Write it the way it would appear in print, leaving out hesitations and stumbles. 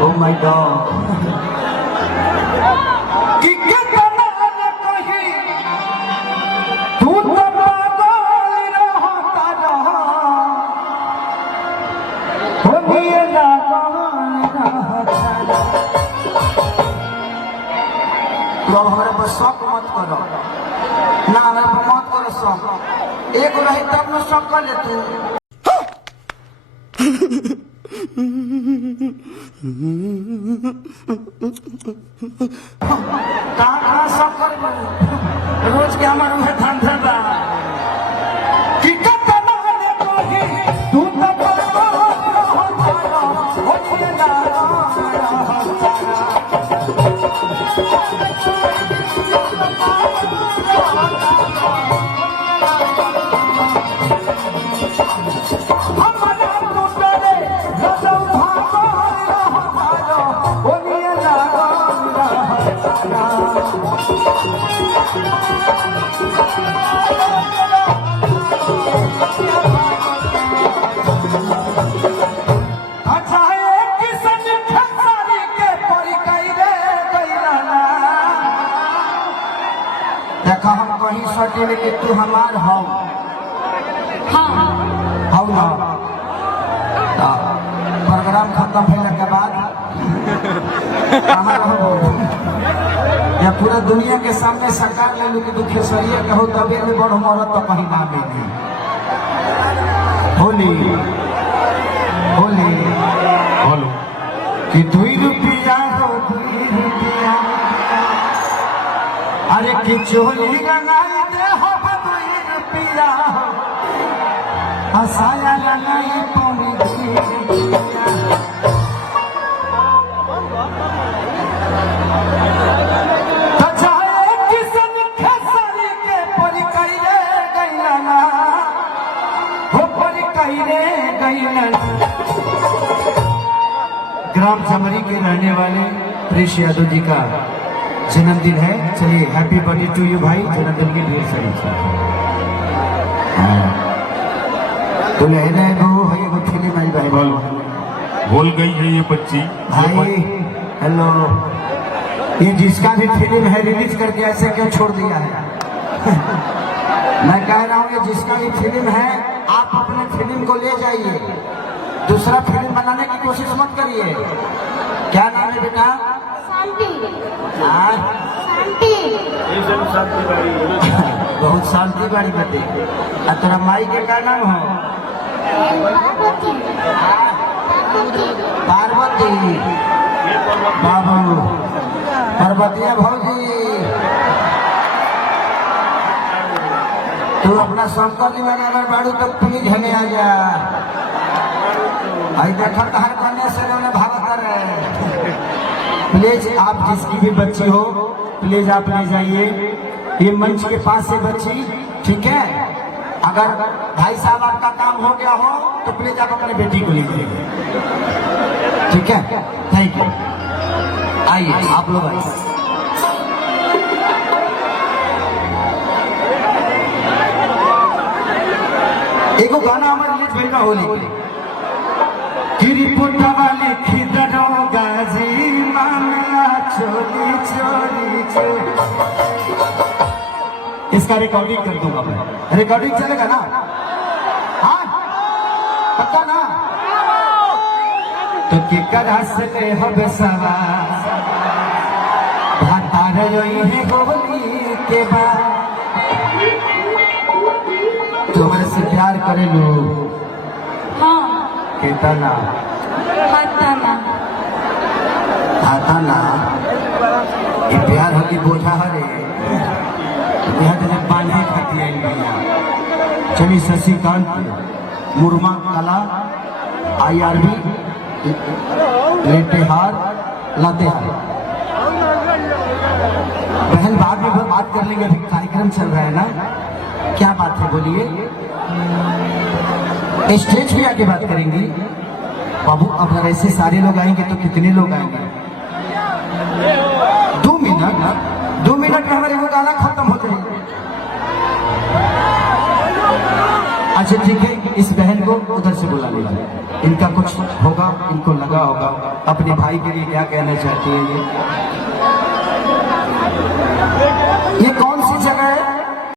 Oh my God कि कितना न कही तू तो पागल रहता रहा होनिए ना तो हमारे पर शौक मत करो ना, हमारे पर मत करो शौक। एक रही तब न शौक कर ले तू। कहाँ शौक कर रोज के हमारे मुहे धान धरबा कि कितना न कही तू तो देखा हम कहीं सोचे में कि तू हमार हो ना प्रोग्राम खत्म होने के बाद कहाँ रहो या पूरा दुनिया के सामने सरकार ले लू कि तू खेसरिया कहो तबे में बड़ मरत तो कहीं ना मिली। होली होली बोलो कि 2 रुपया हो 2 रुपया अरे कि चोली रंगाई दे हो 2 रुपया हसाया लगाई पौनी ग्राम चमरी के रहने वाले प्रिश यादव जी का जन्मदिन है। चलिए हैप्पी बर्थडे टू यू भाई, जन्मदिन की ढेर सारी बोले है ना वो फिल्म आई भाई बोल गई है ये बच्ची भाई। हेलो, ये जिसका भी फिल्म है रिलीज करके ऐसे क्यों छोड़ दिया है? मैं कह रहा हूँ ये जिसका भी फिल्म है आप अपने फिल्म को ले जाइए, दूसरा फिल्म बनाने की कोशिश मत करिए। क्या नाम है बेटा? शांति। बहुत शांति बाड़ी बते। और तेरा माई के क्या नाम हो? पार्वती। बाबू पार्वतिया भौजी तू अपना शंकर जी में अगर बाड़ू तो प्लीज हमें आ जा। आई देखा हर करने से मैंने भागत रहे। प्लीज आप जिसकी भी बच्ची हो प्लीज आप ले जाइए ये मंच के पास से बच्ची, ठीक है? अगर भाई साहब आपका काम हो गया हो तो प्लीज आप अपने बेटी को लीजिए, ठीक है? Thank you. आइए आप लोग आइए। एक गाना हमारे रिलीज भेज का होली रिपोर्ट वाली खिदरो गाजी मामला चोरी चोरी चोरी। इसका रिकॉर्डिंग कर दूंगा मैं, रिकॉर्डिंग चलेगा ना? हाँ पक्का ना? तो केकर हंसते हो बेसवा भाता रही है गोली के बाद तुम्हारे से प्यार करे लोग कितना आता ना ये प्यार हो की बोझा हरे बांधे खाती है। चलिए शशिकांत मुर्मा कला IRB लेटेहार लातेहार बहन बाद में बात कर लेंगे, अभी कार्यक्रम चल रहा है ना। क्या बात है बोलिए? स्टेज पे आके बात करेंगी बाबू। अगर ऐसे सारे लोग आएंगे तो कितने लोग आएंगे? 2 मिनट में हमारे वो गाना खत्म हो जाएगा। अच्छा ठीक है, इस बहन को उधर से बुला लीजिए, इनका कुछ होगा, इनको लगा होगा अपने भाई के लिए क्या कहना चाहती है ये।